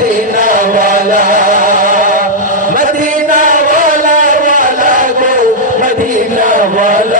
Medina वाला Medina वाला ওয়ালা গো মদিনা ওয়ালা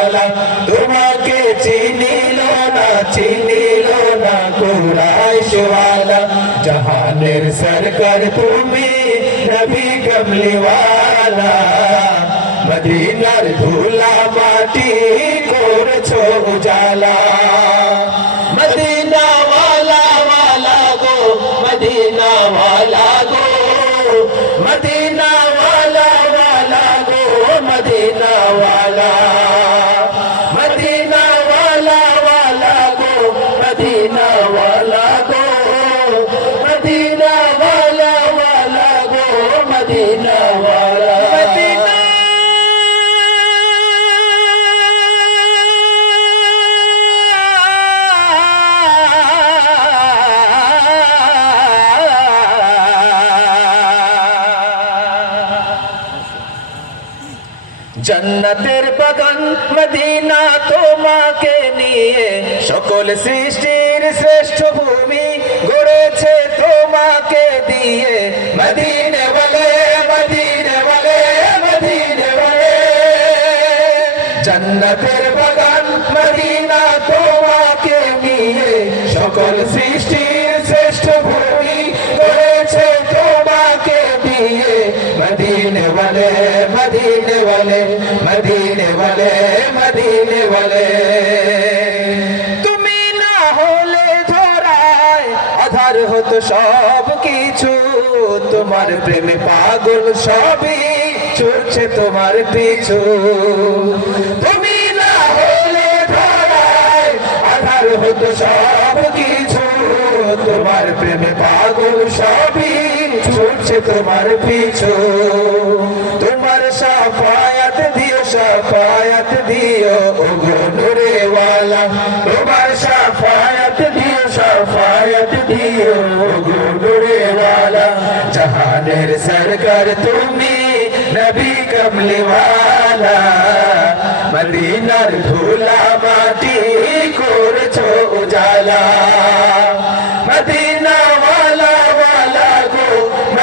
তোমাকে চিনিল না চিনিল না কুরাইশওয়ালা জাহানের সরকার তুমি নবী কমলিওয়ালা মদিনার ধুলা মাটি করেছ উজালা মদিনা ওয়ালা ওয়ালা গো মদিনা ওয়ালা গো মদিনা জন্নতের বাগান মদিনা তোমাকে নিয়ে সকল সৃষ্টির শ্রেষ্ঠ ভূমি গড়েছে তোমাকে দিয়ে। মদিনে বলে মদিনে বলে মদিনে বলে জন্নতের বাগান মদিনা তোমাকে নিয়ে সকল সৃষ্টির শ্রেষ্ঠ ভূমি গড়েছে তোমাকে দিয়ে। মদিনে বলে মদিনে বলে মদিনে বলে মদিনে বলে তুমি না হলে ধরায় আধার হতো সব কিছু, তোমার প্রেমে পাগল সবই ছুটছে তোমার পিছু। তুমি না হলে ধরায় আধার হতো সব কিছু তোমার প্রেমে পাগল সবই ছুটছে তোমার পিছু। তোমার সাফায়াত দিও সাফায়াত দিও ওগো নুরে ওয়ালা তোমার সাফায়াত দিও সাফায়াত দিও ওগো নুরে ওয়ালা জাহানের সরকার তুমি নবী কমলি ওয়ালা মদিনার ধুলা মাটি করেছ উজালা।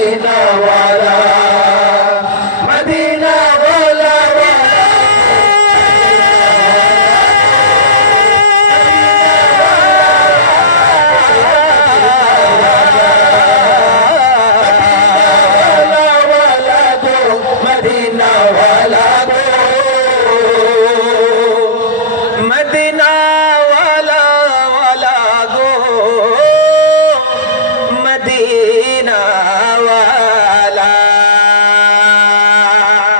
মদিনাওয়ালা